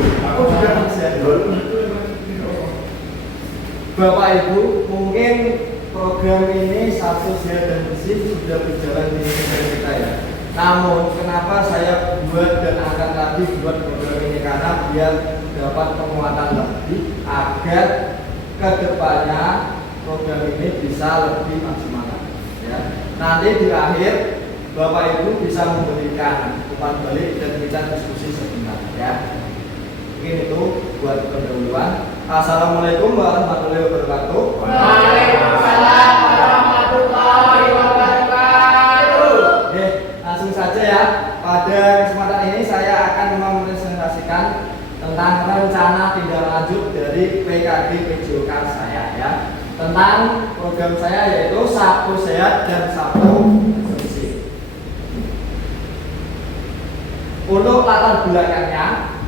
Aku juga masih Bapak Ibu, mungkin program ini satu sehat dan bersih sudah berjalan di negara kita ya. Namun kenapa saya buat dan akan lagi buat program ini, karena biar dapat penguatan lebih agar kedepannya program ini bisa lebih maksimal ya. Nanti di akhir Bapak Ibu bisa memberikan umpan balik dan kita diskusi sebentar ya. Mungkin itu buat pendahuluan. Assalamualaikum warahmatullahi wabarakatuh. Waalaikumsalam warahmatullahi wabarakatuh. Oke, langsung saja ya. Pada kesempatan ini saya akan mempresentasikan tentang rencana tindak lanjut dari PKD PJOK saya ya. Tentang program saya yaitu Sabtu Sehat dan Sabtu Bersih. Untuk latar belakangnya,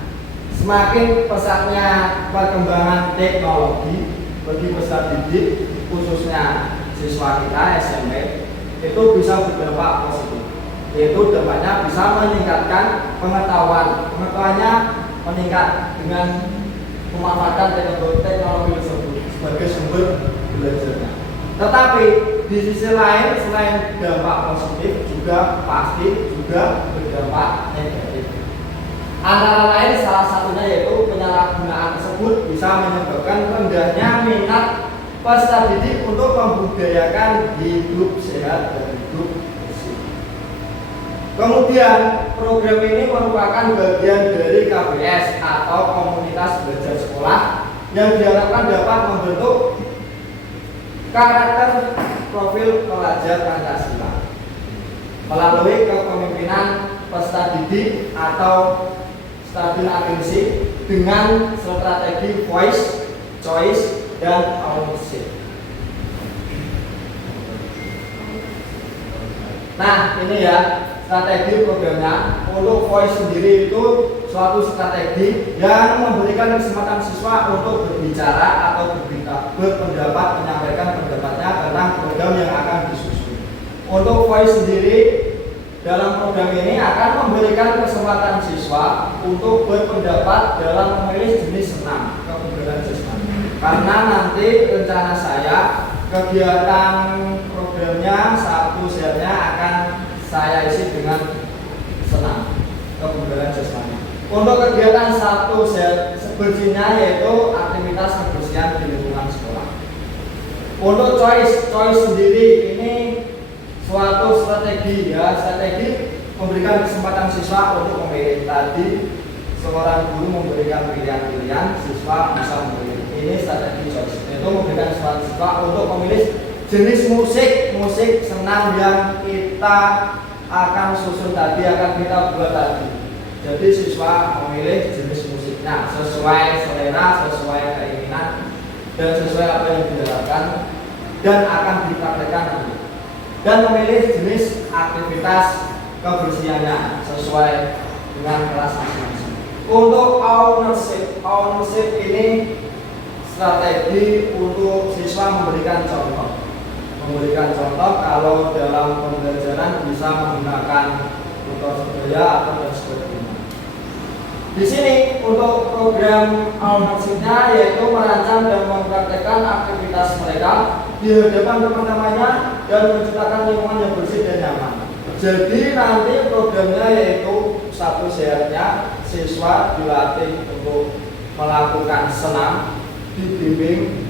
semakin pesatnya perkembangan teknologi bagi peserta didik, khususnya siswa kita SMP, itu bisa berdampak positif. Yaitu dampaknya bisa meningkatkan pengetahuan. Pengetahuannya meningkat dengan memanfaatkan teknologi tersebut sebagai sumber belajarnya. Tetapi di sisi lain, selain dampak positif, juga pasti juga berdampak negatif. Antara lain salah satunya yaitu penyalahgunaan tersebut bisa menyebabkan rendahnya minat peserta didik untuk membudayakan hidup sehat dan hidup bersih. Kemudian program ini merupakan bagian dari KBS atau komunitas belajar sekolah yang diharapkan dapat membentuk karakter profil pelajar Pancasila melalui kepemimpinan peserta didik atau stabil agensi dengan strategi voice, choice, dan ownership. Nah, ini ya strategi programnya. Untuk voice sendiri itu suatu strategi yang memberikan kesempatan siswa untuk berbicara atau berpendapat, menyampaikan pendapatnya tentang program yang akan disusun. Untuk voice sendiri, dalam program ini akan memberikan kesempatan siswa untuk berpendapat dalam memilih jenis senam kebugaran jasmani. Karena nanti rencana saya kegiatan programnya Sabtu Sehatnya akan saya isi dengan senam kebugaran jasmani. Untuk kegiatan Sabtu Sehat bersihnya yaitu aktivitas kebersihan di lingkungan sekolah. Untuk choice sendiri ini suatu strategi ya, strategi memberikan kesempatan siswa untuk memilih. Tadi seorang guru memberikan pilihan-pilihan, siswa bisa memilih. Ini strategi choice, yaitu memberikan kesempatan siswa untuk memilih jenis musik senam yang kita akan susun tadi, akan kita buat tadi. Jadi siswa memilih jenis musiknya sesuai selera, sesuai keinginan, dan sesuai apa yang diharapkan dan akan dipraktekkan nanti. Dan memilih jenis aktivitas kebersihannya sesuai dengan kelas masing-masing. Untuk ownership ini strategi untuk siswa memberikan contoh kalau dalam pembelajaran bisa menggunakan tutor sebaya atau dan sebagainya. Di sini untuk program ownership-nya yaitu merancang dan mempraktekkan aktivitas mereka di hadapan teman-temannya dan menciptakan lingkungan yang bersih dan nyaman. Jadi nanti programnya yaitu Sabtu Sehatnya, siswa dilatih untuk melakukan senam, dibimbing,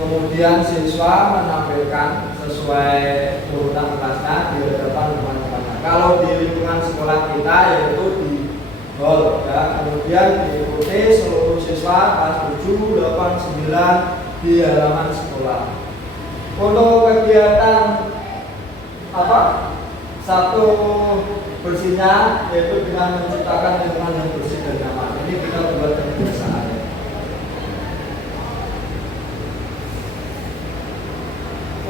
kemudian siswa menampilkan sesuai urutan kelasnya di hadapan teman-temannya. Kalau di lingkungan sekolah kita yaitu di hall ya, kemudian diikuti seluruh siswa kelas 7, 8, 9 di halaman sekolah. Untuk kegiatan Sabtu bersihnya yaitu dengan menciptakan lingkungan yang bersih dan nyaman. Ini kita buat kebiasaan.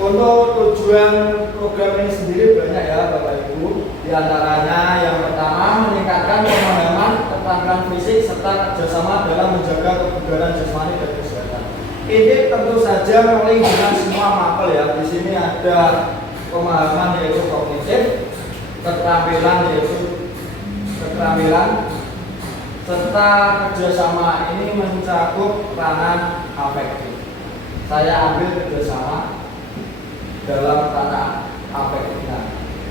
Untuk tujuan program ini sendiri banyak ya Bapak Ibu. Di antaranya yang pertama meningkatkan pemahaman keterampilan fisik serta kerjasama dalam menjaga kebugaran jasmani dan kesehatan. Ini tentu saja mulai dengan semua mapel ya. Di sini ada pemahaman yaitu kognitif, keterampilan serta kerjasama ini mencakup ranah afektif. Saya ambil kerjasama dalam ranah afektif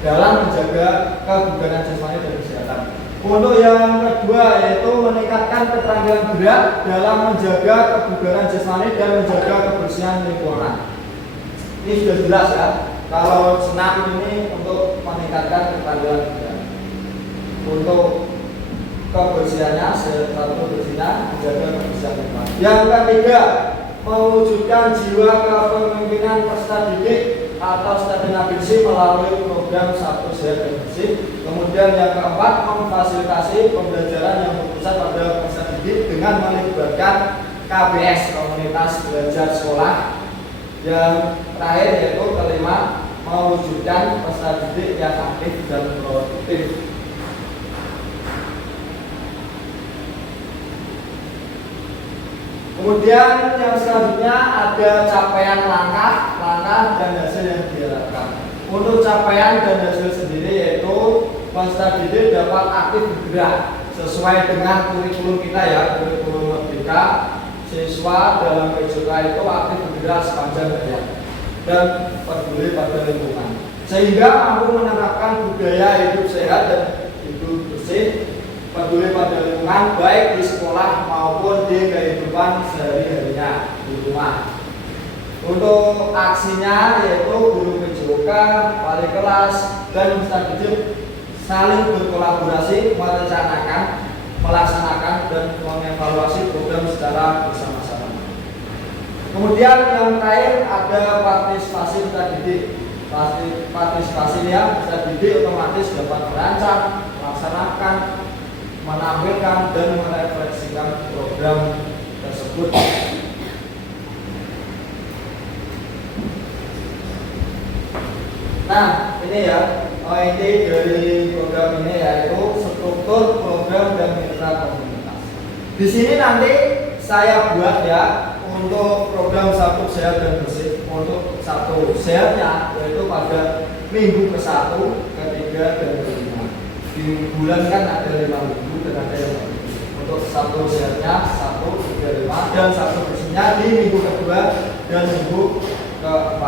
dalam menjaga kebugaran jasmani dan kesehatan. Untuk yang kedua yaitu meningkatkan keterampilan gerak dalam menjaga kebugaran jasmani dan menjaga kebersihan lingkungan. Ini sudah jelas ya. Kalau senam ini untuk meningkatkan keterampilan gerak. Untuk kebersihannya, satu bersihnya, menjaga kebersihan lingkungan. Yang ketiga, mewujudkan jiwa kepemimpinan peserta didik atau strategi bersih melalui program Sabtu Sehat dan Bersih. Kemudian yang keempat, memfasilitasi pembelajaran yang berpusat pada peserta didik dengan melibatkan KBS, komunitas belajar sekolah. Yang terakhir yaitu kelima, mewujudkan peserta didik yang aktif dan produktif. Kemudian yang selanjutnya ada capaian langkah dan hasil yang diharapkan. Untuk capaian dan hasil sendiri yaitu peserta didik dapat aktif bergerak sesuai dengan kurikulum kita ya, kurikulum Merdeka. Siswa dalam PJK itu aktif bergerak sepanjang hayat dan peduli pada lingkungan, sehingga mampu menerapkan budaya hidup sehat dan hidup bersih, peduli pada lingkungan baik di sekolah maupun di kehidupan sehari-harinya di rumah. Untuk aksinya yaitu guru PJK, wali kelas, dan peserta didik saling berkolaborasi merencanakan, melaksanakan, dan mengevaluasi program secara bersama-sama. Kemudian yang terakhir ada partisipasi peserta didik. Partisipasi ya, peserta didik otomatis dapat merancang, melaksanakan, menampilkan dan merefleksikan program tersebut. Nah, ini ya, inti dari program ini yaitu struktur program dan mitra komunitas. Di sini nanti saya buat ya untuk program Sabtu Sehat dan Bersih. Untuk Sabtu Sehatnya yaitu pada minggu ke-1, ke-3, dan ke-5. Di bulan kan ada 5 minggu dan ada yang untuk Sabtu Sehatnya 1, 3, 5 dan Sabtu Bersihnya di minggu kedua dan minggu ke-4.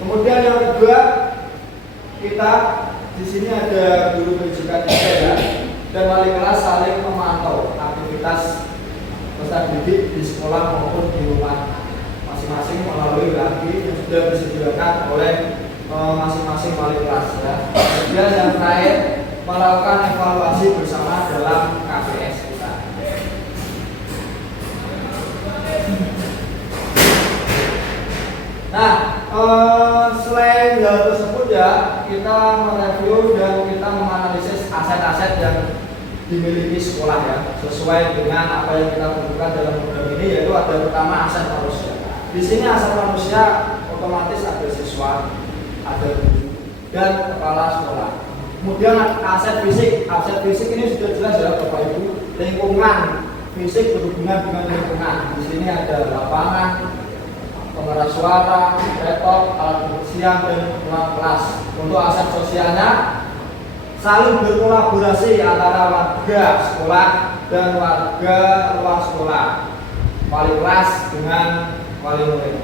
Kemudian yang kedua, kita di sini ada guru PJK ya, dan wali kelas saling memantau aktivitas peserta didik di sekolah maupun di rumah masing-masing melalui WhatsApp yang sudah disediakan oleh masing-masing wali kelas ya. Kemudian yang terakhir, melakukan evaluasi bersama dalam KBS kita. Nah, selain hal tersebut ya, kita mereview dan kita menganalisis aset-aset yang dimiliki sekolah ya, sesuai dengan apa yang kita butuhkan dalam program ini, yaitu ada pertama aset manusia. Di sini aset manusia otomatis ada siswa, ada guru, dan kepala sekolah. Kemudian aset fisik ini sudah jelas ya Bapak Ibu, lingkungan fisik berhubungan dengan lingkungan. Di sini ada lapangan, pengeras suara, laptop, alat kebersihan, dan ruang kelas. Untuk aset sosialnya, saling berkolaborasi antara warga sekolah dan warga luar sekolah, wali kelas dengan wali murid.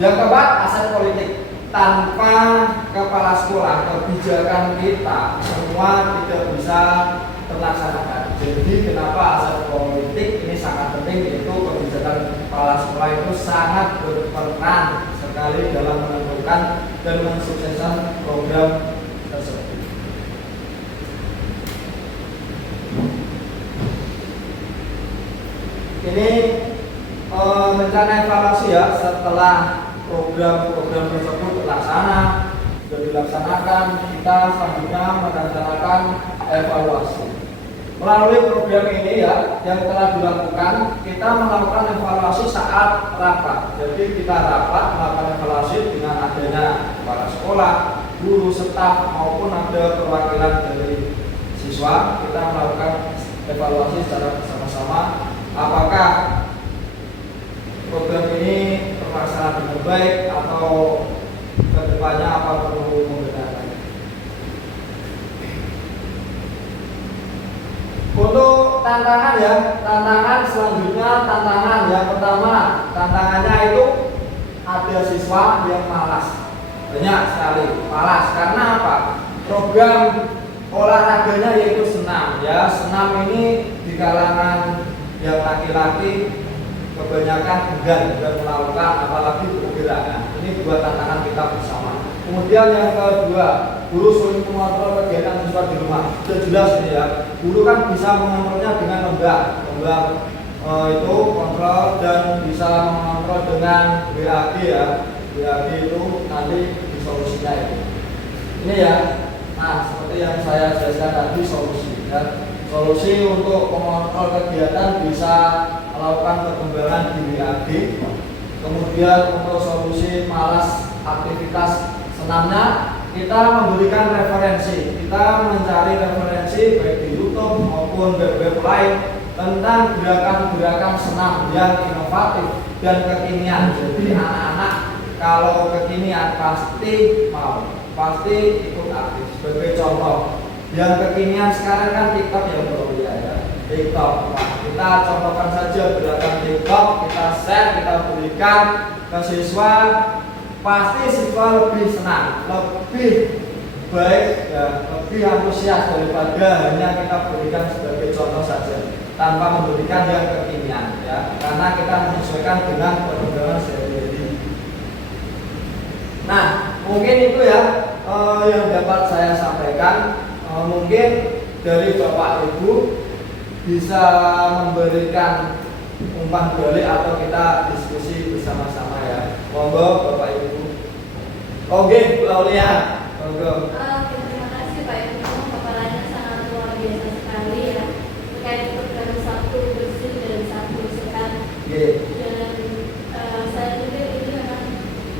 Yang keempat, aset politik. Tanpa kepala sekolah, kebijakan kita semua tidak bisa terlaksanakan. Jadi kenapa aset politik ini sangat penting, yaitu kebijakan kepala sekolah itu sangat berperan sekali dalam menentukan dan mensukseskan program tersebut. Ini rencana evaluasi ya setelah program-program tersebut terlaksana, sudah dilaksanakan, kita selanjutnya merencanakan evaluasi. Melalui program ini ya yang telah dilakukan, kita melakukan evaluasi saat rapat. Jadi kita rapat melakukan evaluasi dengan adanya kepala sekolah, guru, staf maupun ada perwakilan dari siswa. Kita melakukan evaluasi secara bersama-sama apakah program ini terlaksana dengan baik atau kedepannya apa perlu membenahi. Untuk tantangan ya, tantangan selanjutnya, tantangan yang pertama, tantangannya itu ada siswa yang malas, banyak sekali malas. Karena apa? Program olahraganya yaitu senam ya. Senam ini di kalangan yang laki-laki kebanyakan enggan melakukan, apalagi pergerakan. Ini dua tantangan kita bersama. Kemudian yang kedua, guru sulit mengontrol kegiatan siswa di rumah. Sudah jelas ini ya, guru kan bisa mengontrolnya dengan lembah itu kontrol, dan bisa mengontrol dengan BAG ya. BAG itu nanti di solusinya itu. Ini ya. Nah, seperti yang saya jelaskan tadi solusi ya. Solusi untuk mengontrol kegiatan bisa melakukan perkembangan di BAG. Kemudian untuk solusi malas aktivitas senamnya, kita memberikan referensi. Kita mencari referensi baik di YouTube maupun web-web lain tentang gerakan-gerakan senam yang inovatif dan kekinian. Jadi anak-anak kalau kekinian pasti mau, pasti ikut aktif. Sebagai contoh, yang kekinian sekarang kan TikTok ya bro ya. TikTok. Nah, kita contohkan saja gerakan TikTok, kita share, kita berikan ke siswa. Pasti siswa lebih senang, lebih baik, ya, lebih antusias daripada hanya kita berikan sebagai contoh saja tanpa memberikan yang kekinian ya, karena kita menyesuaikan dengan perkembangan sehari-hari. Nah, mungkin itu ya yang dapat saya sampaikan. Mungkin dari Bapak Ibu bisa memberikan umpan balik atau kita diskusi bersama-sama ya. Monggo Bapak Ibu. Oke, Bu Aulia. Monggo. Terima kasih Pak Ibu, paparannya sangat luar biasa sekali ya terkait program Sabtu Bersih dan Sabtu Sehat. Dan saya pikir ini memang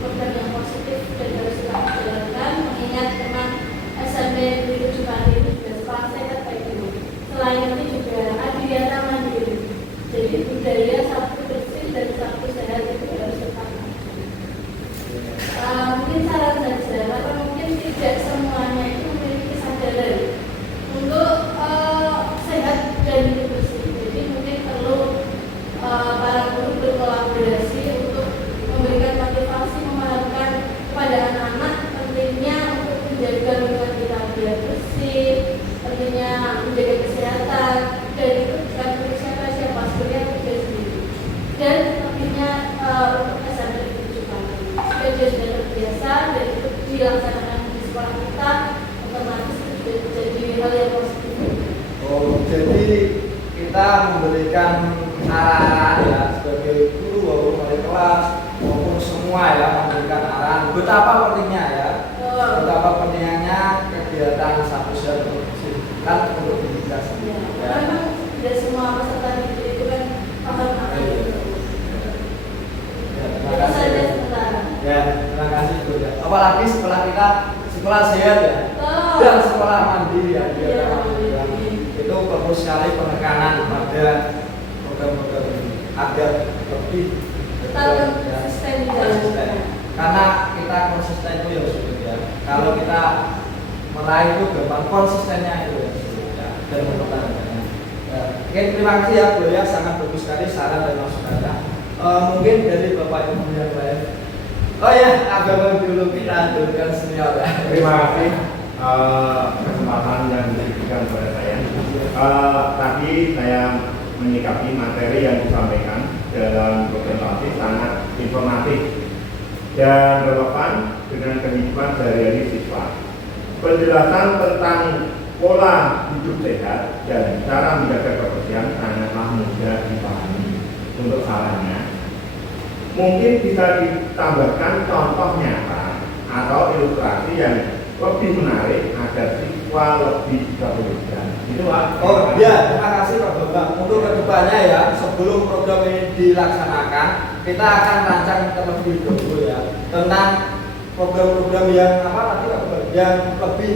program yang positif dan harus kita jalankan, mengingat memang SMP Negeri 7 Pati ini sudah sekolah sehat Pak Ibu. Selain itu juga adiwiyata mandiri. Jadi budaya Sabtu Bersih dan Sabtu Sehat itu harus tetap. Mungkin saran saja, karena mungkin tidak semuanya itu memiliki kesadaran untuk sehat dan hidup bersih. Jadi mungkin perlu para guru berkolaborasi untuk memberikan motivasi, memahamkan kepada anak-anak pentingnya untuk menjaga lingkungan kita biar bersih, pentingnya menjaga kesehatan, dan itu bukan untuk siapa-siapa, sebenarnya kita sendiri. Dan pentingnya untuk SMP sudah terbiasa dan itu dilaksanakan di sekolah kita, otomatis itu sudah jadi hal yang positif. Oh, jadi kita memberikan arahan ya sebagai guru maupun wali kelas maupun semua ya, memberikan arahan betapa pentingnya ya, betapa pentingnya kegiatan Sabtu Sehat kan untuk diri kita sendiri. Ya. Memang tidak semua peserta didik itu kan paham apa itu. Itu saja sementara. Ya, terima kasih Bu ya. Apalagi sekolah kita sekolah sehat ya, dan sekolah mandiri ya. Itu perlu sekali penekanan pada program-program ini agar lebih konsisten di dalam. Karena kita konsisten itu ya sudah ya. Kalau kita meraih itu gampang, konsistennya itu ya, dan mempertahankannya. Ya. Oke, terima kasih ya Bu ya, sangat bagus sekali saran dan masukannya. Mungkin dari Bapak Ibu yang lain. Oh ya, agama dulu kita aturkan senior ya. Terima kasih kesempatan yang diberikan kepada saya. Tadi saya menyikapi materi yang disampaikan dalam presentasi sangat informatif dan relevan dengan kehidupan sehari-hari siswa. Penjelasan tentang pola hidup sehat dan cara menjaga kebersihan sangatlah mudah dipahami. Untuk sarannya, mungkin bisa ditambahkan contoh nyata atau ilustrasi yang lebih menarik agar siswa lebih terlibat. Itu Pak. Oh ya, terima kasih Pak Bambang. Untuk kedepannya ya, sebelum program ini dilaksanakan, kita akan rancang terlebih dahulu ya tentang program-program yang apa tadi Pak Bambang, yang lebih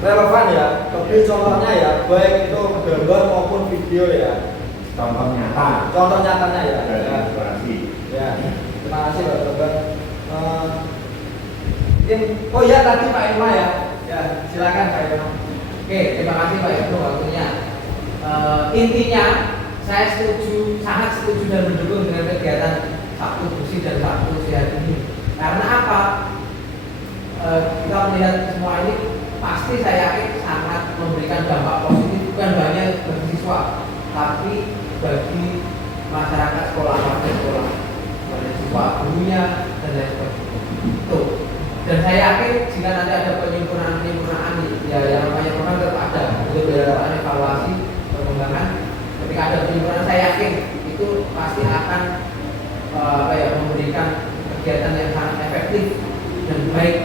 relevan ya, lebih contohnya ya, baik itu gambar maupun video ya. Contoh nyata. Contoh nyatanya ya. Dan ilustrasi. Ya, terima kasih Pak Bambang. Mungkin, oh ya tadi Pak Irma ya. Ya, silakan Pak Irma. Oke, terima kasih Pak Ibu waktunya. Intinya saya setuju, sangat setuju dan mendukung dengan kegiatan Sabtu Bersih dan Sabtu Sehat ini. Karena apa? Kita melihat semua ini pasti saya yakin sangat memberikan dampak positif bukan hanya bagi siswa, tapi bagi masyarakat sekolah, warga sekolah, siswa, gurunya dan lain sebagainya. Tuh. Dan saya yakin jika nanti ada penyempurnaan ya yang namanya program tetap ada, untuk berdasarkan evaluasi perkembangan. Ketika ada penyempurnaan, saya yakin itu pasti akan memberikan kegiatan yang sangat efektif dan baik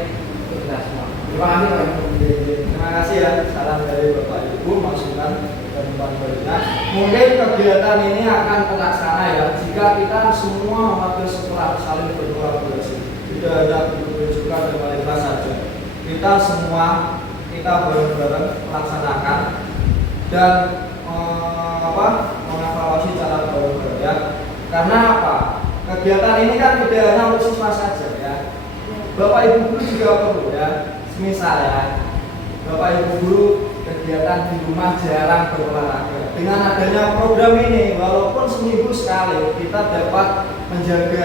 untuk kita semua. Terima kasih Pak Ibu. Terima kasih ya, salam dari Bapak Ibu, masukan dan bantuannya. Mungkin kegiatan ini akan terlaksana ya jika kita semua warga sekolah saling berkolaborasi. Tidak hanya berjuang dan pemerintah saja. Kita semua bareng-bareng melaksanakan dan mengevaluasi cara bareng-bareng ya. Karena apa? Kegiatan ini kan tidak hanya untuk siswa saja ya. Bapak Ibu guru juga perlu ya. Misal ya, Bapak Ibu guru kegiatan di rumah jarang berolahraga. Dengan adanya program ini, walaupun seminggu sekali kita dapat menjaga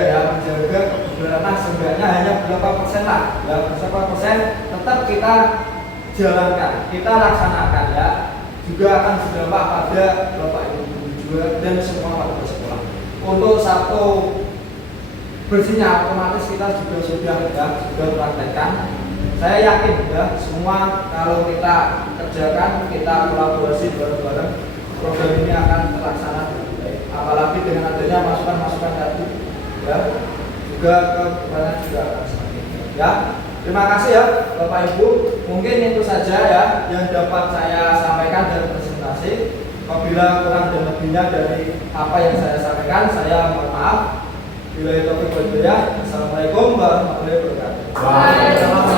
kebugaran seenggaknya hanya berapa persen lah, ya berapa persen tetap kita jalankan, kita laksanakan ya. Juga akan berdampak pada Bapak Ibu guru juga dan semua warga sekolah. Untuk Sabtu bersihnya otomatis kita juga sudah praktekkan. Saya yakin ya semua kalau kita kerjakan, kita kolaborasi bareng-bareng, program ini akan terlaksana dengan baik. Apalagi dengan adanya masukan-masukan tadi ya, juga kebenaran juga akan semakin ya. Terima kasih ya Bapak Ibu. Mungkin itu saja ya yang dapat saya sampaikan dan presentasi. Apabila kurang dan lebihnya dari apa yang saya sampaikan, saya mohon maaf. Bila itu Assalamualaikum warahmatullahi wabarakatuh.